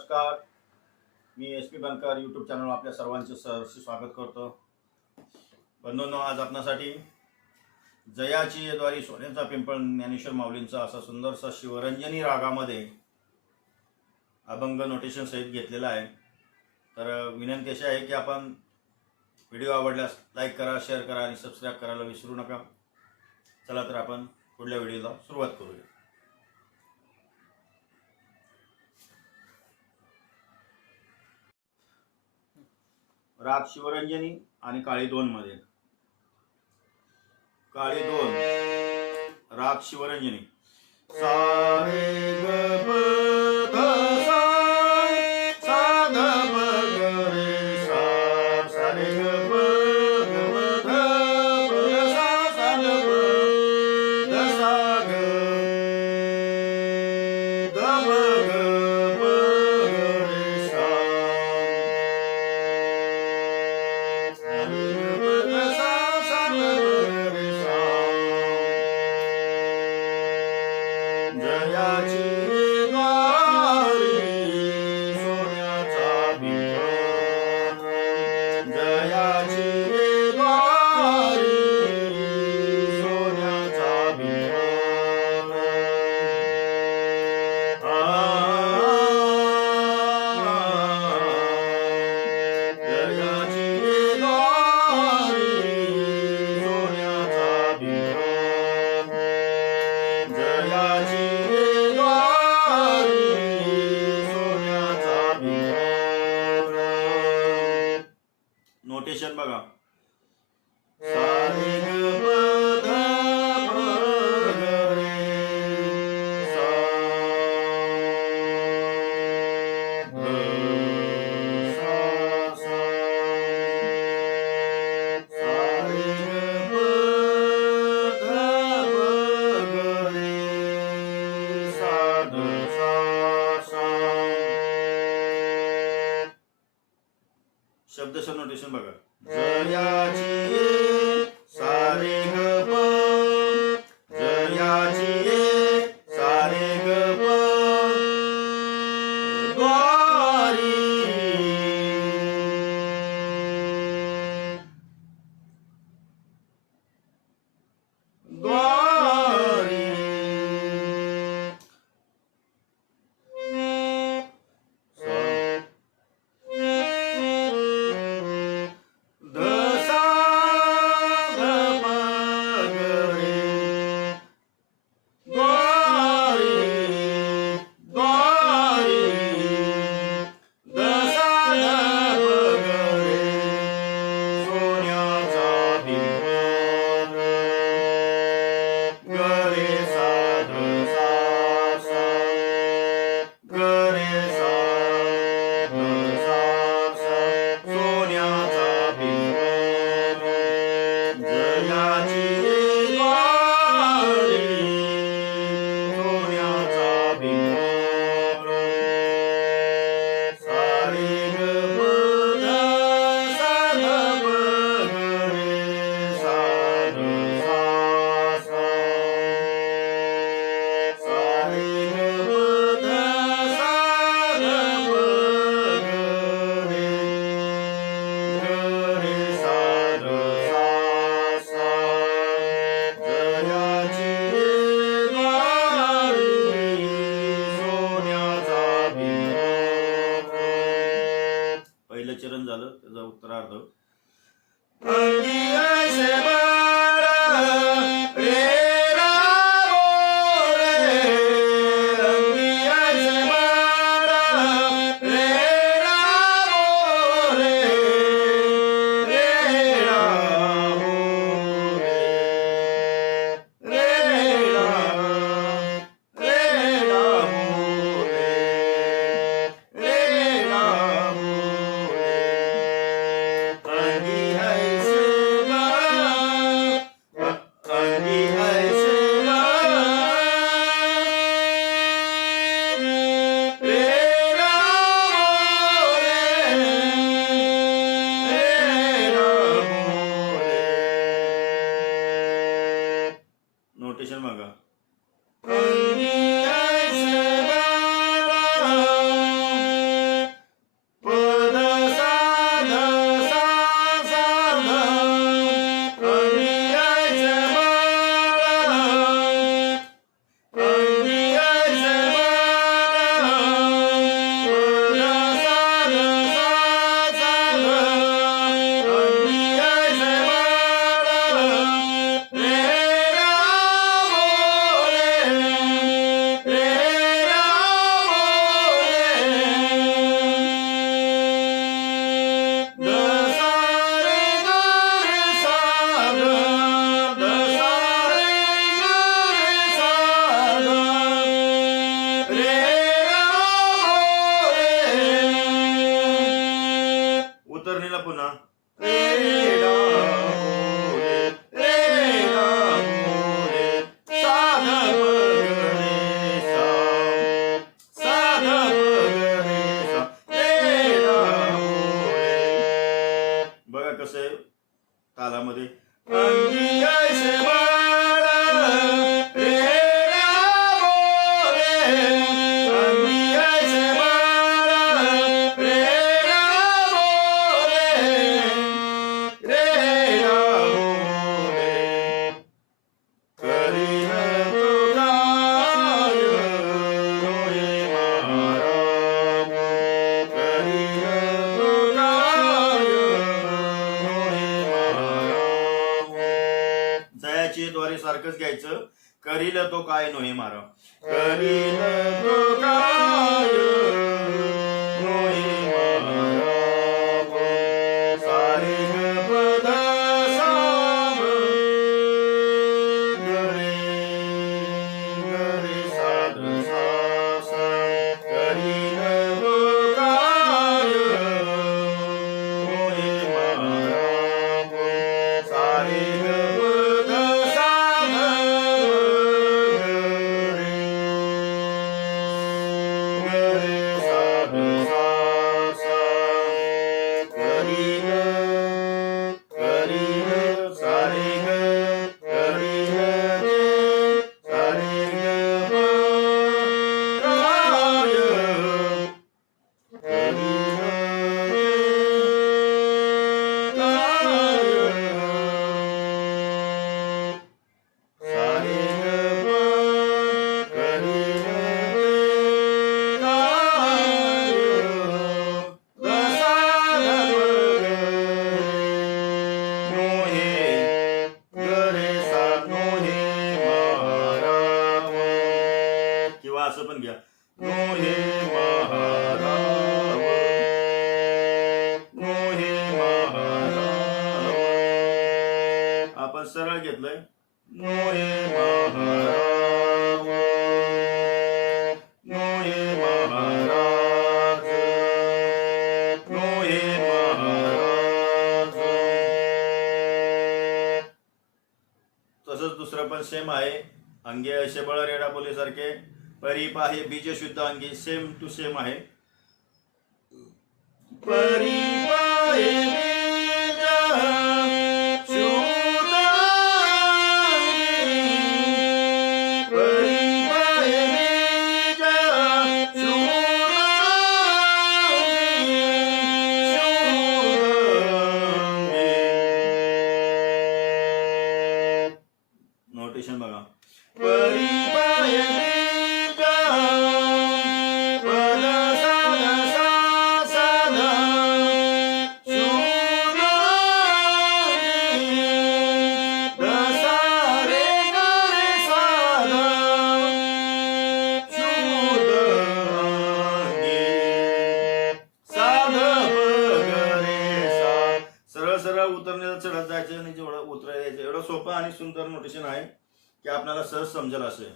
नमस्कार. मी S P Bankar YouTube चॅनलवर आपल्या सर्वांचे सहर्ष स्वागत करतो. बंधूंनो आज आपणासाठी जयाची द्वारी सोन्याचा पिंपळ ज्ञानेश्वर माऊलींचा असा सुंदरसा शिवरंजनी रागामध्ये अभंग नोटेशन सहित घेतलेला आहे. तर विनंती अशी आहे की आपण व्हिडिओ आवडल्यास लाईक करा शेअर करा आणि सबस्क्राईब करायला विसरू नका. चला तर आपण पुढल्या व्हिडिओला सुरुवात करूया. राग शिवरंजनी आणि काळी दोन मध्ये. काळी दोन. राग शिवरंजनी. सारे नोटेशन बघा. શબ્દ સનો ટેશન બગા જયાજી चरण झालं त्याचा उत्तरार्थ नोटेशन मागा उतरणीला पुन्हा. घ्यायचं? करील तो काय नोहे मारा? करील सरळ घेतलंय. मोरे महाराज महाराज तसंच दुसरं पण सेम आहे. अंगे असे बळ रेडा बोले सारखे परीप आहे बीज शुद्ध अंगी सेम टू सेम आहे. परी सोपं आणि सुंदर नोटेशन आहे की आपल्याला सहज समजेल असे.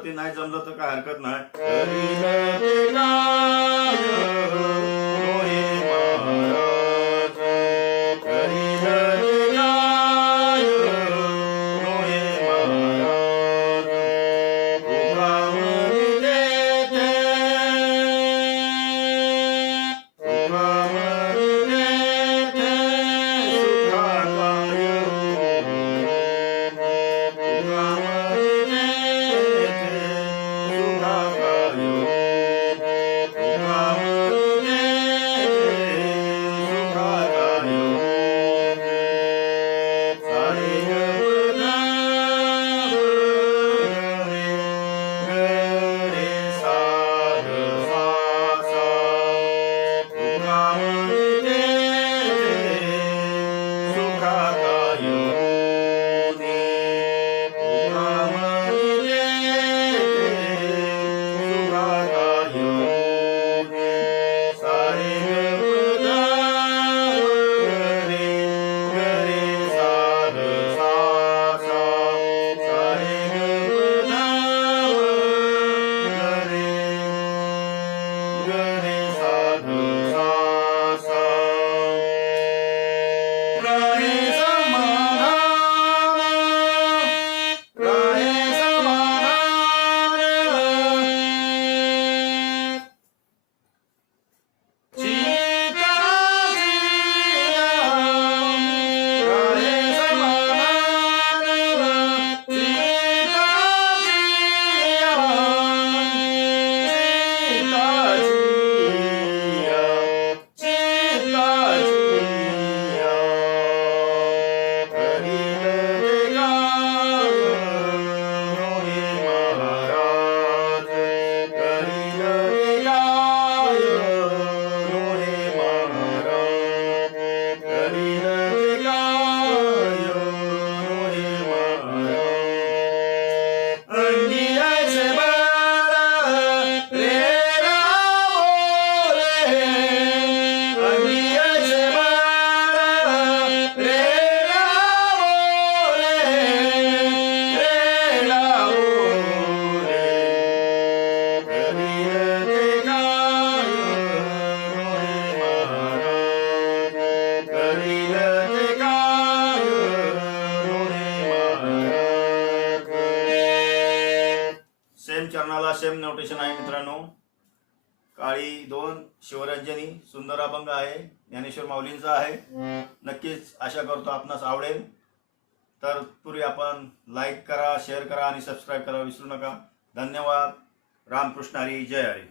वरती नाही जमलं तर काय हरकत नाही. सेम नोटेशन आहे मित्रांनो. काळी दोन शिवरंजनी सुंदर अभंग आहे ज्ञानेश्वर माऊलींचा आहे. नक्कीच आशा करतो आपणास आवडेल. तर पूर्वी आपण लाईक करा शेअर करा आणि सबस्क्राईब करा विसरू नका. धन्यवाद. रामकृष्ण हरी जय हरी.